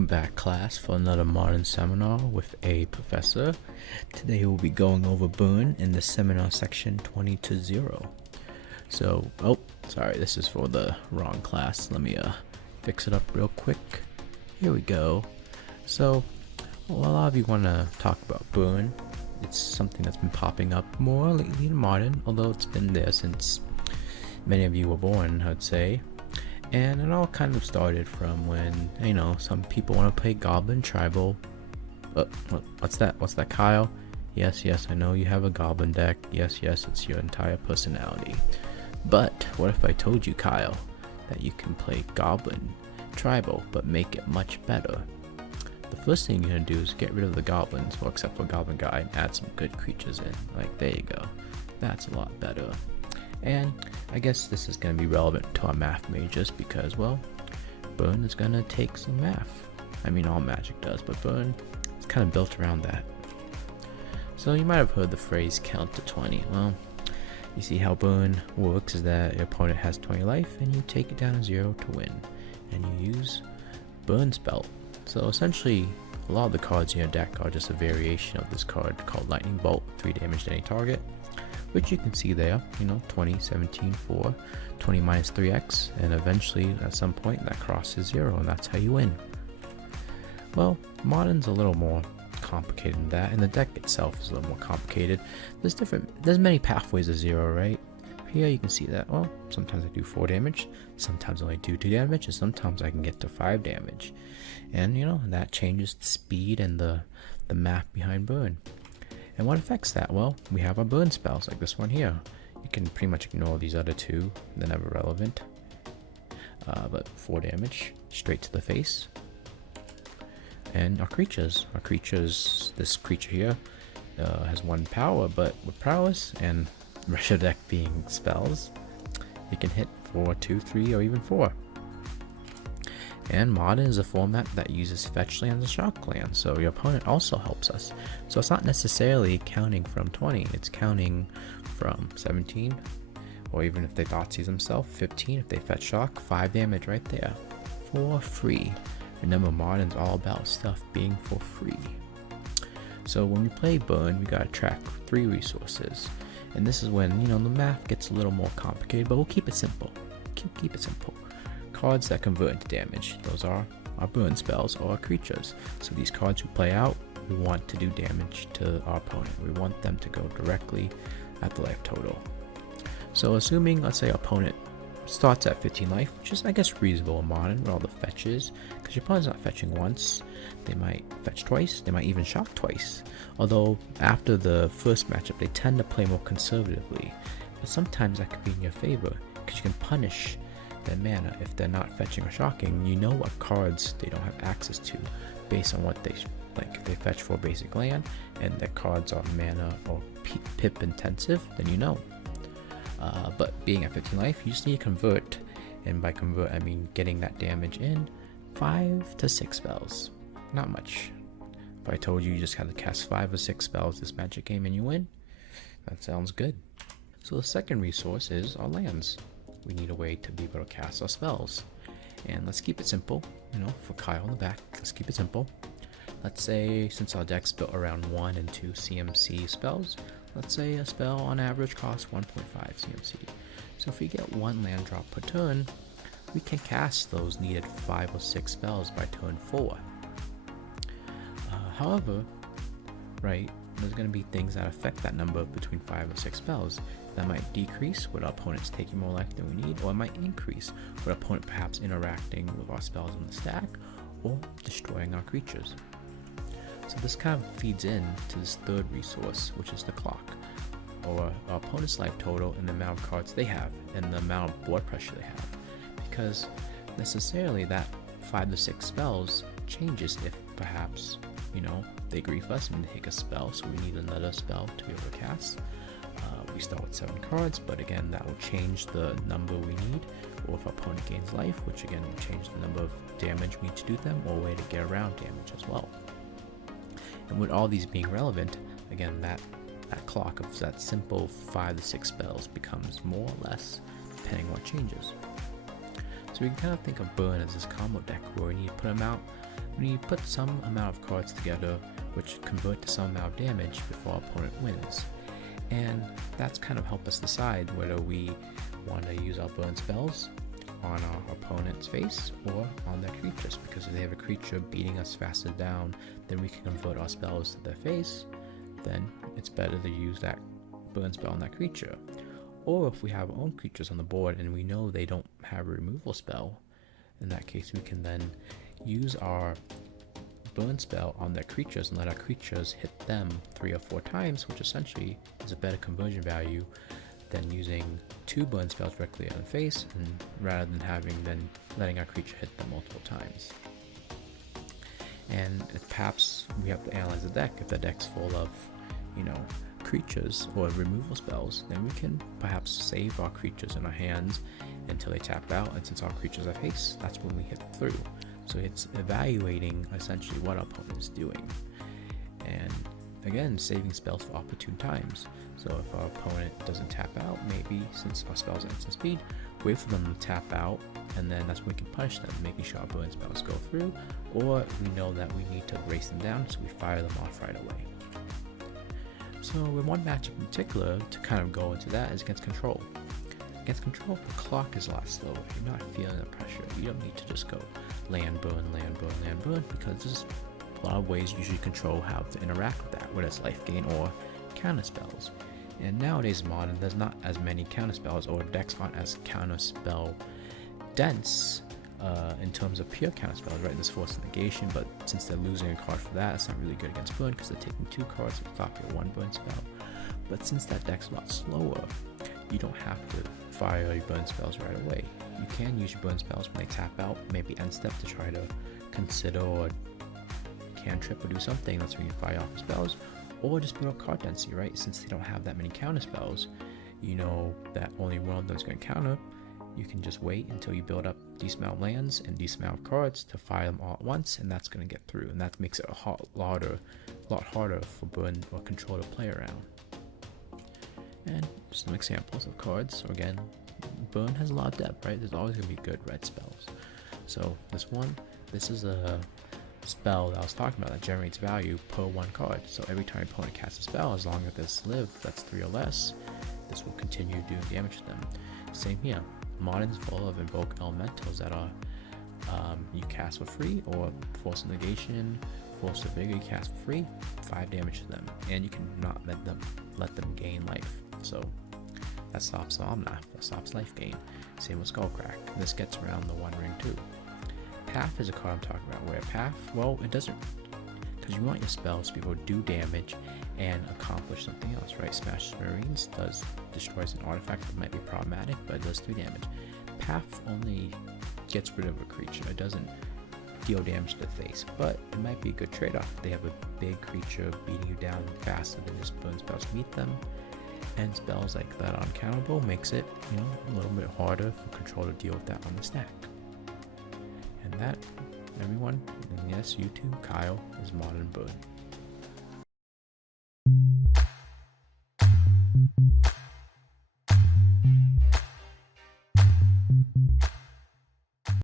Welcome back, class, for another modern seminar with a professor. Today we'll be going over Boon in the seminar section 20-0. So, sorry, this is for the wrong class. Let me fix it up real quick. Here we go. So, a lot of you want to talk about Boon. It's something that's been popping up more lately in modern, although it's been there since many of you were born, I'd say. And it all kind of started from when, some people want to play Goblin Tribal. What's that? What's that, Kyle? Yes, I know you have a Goblin deck. Yes, it's your entire personality. But what if I told you, Kyle, that you can play Goblin Tribal, but make it much better? The first thing you're going to do is get rid of the goblins, well, except for Goblin Guy, and add some good creatures in. Like, there you go. That's a lot better. And I guess this is going to be relevant to our math majors because, well, Burn is going to take some math. I mean, all Magic does, but Burn is kind of built around that. So you might have heard the phrase count to 20. Well, you see how Burn works is that your opponent has 20 life and you take it down to 0 to win. And you use Burn Spell. So essentially, a lot of the cards in your deck are just a variation of this card called Lightning Bolt, 3 damage to any target. Which you can see there, 20, 17, 4, 20 minus 3x, and eventually at some point that crosses 0, and that's how you win. Well, Modern's a little more complicated than that, and the deck itself is a little more complicated. There's many pathways to 0, right? Here you can see that, well, sometimes I do 4 damage, sometimes I only do 2 damage, and sometimes I can get to 5 damage. And, that changes the speed and the math behind Burn. And what affects that? Well, we have our burn spells like this one here. You can pretty much ignore these other two, they're never relevant. But 4 damage straight to the face. And our creatures, this creature here has 1 power, but with prowess and the rest of the deck being spells, it can hit 4, 2, 3, or even 4. And Modern is a format that uses fetch lands and shock lands, so your opponent also helps us. So it's not necessarily counting from 20, it's counting from 17, or even if they Thoughtseize themselves, 15 if they fetch shock, 5 damage right there, for free. Remember, Modern's all about stuff being for free. So when we play Burn, we gotta track 3 resources. And this is when, the math gets a little more complicated, but we'll keep it simple. Keep it simple. Cards that convert into damage, those are our burn spells or our creatures. So these cards we play out, we want to do damage to our opponent. We want them to go directly at the life total. So assuming, let's say our opponent starts at 15 life, which is I guess reasonable in Modern with all the fetches, because your opponent's not fetching once, they might fetch twice, they might even shock twice. Although after the first matchup they tend to play more conservatively, but sometimes that could be in your favor, because you can punish their mana if they're not fetching or shocking. You know what cards they don't have access to based on what they like. If they fetch for a basic land and their cards are mana or pip intensive, then you know. But being at 15 life, you just need to convert, and by convert I mean getting that damage in 5 to 6 spells. Not much. If I told you just have to cast 5 or 6 spells this Magic game and you win, that sounds good. So the second resource is our lands. We need a way to be able to cast our spells. And let's keep it simple, for Kyle in the back, let's keep it simple. Let's say, since our deck's built around 1 and 2 CMC spells, let's say a spell on average costs 1.5 CMC. So if we get 1 land drop per turn, we can cast those needed 5 or 6 spells by turn 4. However, there's going to be things that affect that number between 5 or 6 spells. That might decrease with our opponents taking more life than we need, or it might increase with our opponent perhaps interacting with our spells on the stack, or destroying our creatures. So this kind of feeds in to this third resource, which is the clock, or our opponent's life total and the amount of cards they have, and the amount of board pressure they have. Because necessarily that 5 to 6 spells changes if perhaps, they grief us and they take a spell, so we need another spell to be able to cast. We start with 7 cards, but again that will change the number we need, or if our opponent gains life, which again will change the number of damage we need to do them, or a way to get around damage as well. And with all these being relevant, again that clock of that simple 5 to 6 spells becomes more or less depending on what changes. So we can kind of think of Burn as this combo deck where we need to put them out when you put some amount of cards together which convert to some amount of damage before our opponent wins. And that's kind of help us decide whether we want to use our burn spells on our opponent's face or on their creatures, because if they have a creature beating us faster down than we can convert our spells to their face, then it's better to use that burn spell on that creature. Or if we have our own creatures on the board and we know they don't have a removal spell, in that case we can then use our burn spell on their creatures and let our creatures hit them 3 or 4 times, which essentially is a better conversion value than using 2 burn spells directly on the face, and rather than letting our creature hit them multiple times. And perhaps we have to analyze the deck. If the deck's full of, creatures or removal spells, then we can perhaps save our creatures in our hands until they tap out, and since our creatures have haste, that's when we hit through. So it's evaluating essentially what our opponent is doing, and again, saving spells for opportune times. So if our opponent doesn't tap out, maybe since our spells are instant speed, wait for them to tap out, and then that's when we can punish them, making sure our burn spells go through, or we know that we need to race them down, so we fire them off right away. So in one matchup in particular, to kind of go into that, is against control. Against control, the clock is a lot slower. You're not feeling the pressure. You don't need to just go land, burn, land, burn, land, burn, because there's a lot of ways usually control how to interact with that, whether it's life gain or counter spells. And nowadays in Modern, there's not as many counter spells, or decks aren't as counter spell dense in terms of pure counter spells, right? There's Force Negation, but since they're losing a card for that, it's not really good against burn because they're taking 2 cards to stop your 1 burn spell. But since that deck's a lot slower, you don't have to fire your burn spells right away. You can use your burn spells when they tap out, maybe end step to try to consider or cantrip or do something. That's when you fire off your spells, or just build up card density, right? Since they don't have that many counter spells, you know that only one of them is going to counter. You can just wait until you build up decent amount of lands and decent amount of cards to fire them all at once, and that's going to get through. And that makes it a lot harder for burn or control to play around. And some examples of cards. So again, burn has a lot of depth, right? There's always going to be good red spells. So this is a spell that I was talking about that generates value per 1 card. So every time your opponent casts a spell, as long as this live that's 3 or less, this will continue doing damage to them. Same here. Modern's full of invoke elementals that are you cast for free, or Force of Negation, Force of Vigor, you cast for free, 5 damage to them, and you can not let them gain life. So that stops Omnath, that stops life gain. Same with Skullcrack. This gets around the 1 ring too. Path is a card I'm talking about, where Path, well, it doesn't, because you want your spells to be able to do damage and accomplish something else, right? Smash Marines destroys an artifact that might be problematic, but it does 3 damage. Path only gets rid of a creature. It doesn't deal damage to the face, but it might be a good trade-off. They have a big creature beating you down faster than just burn spells meet them, and spells like that uncountable makes it, a little bit harder for control to deal with that on the stack. And that, everyone, and yes, you too, Kyle, is Modern Burn.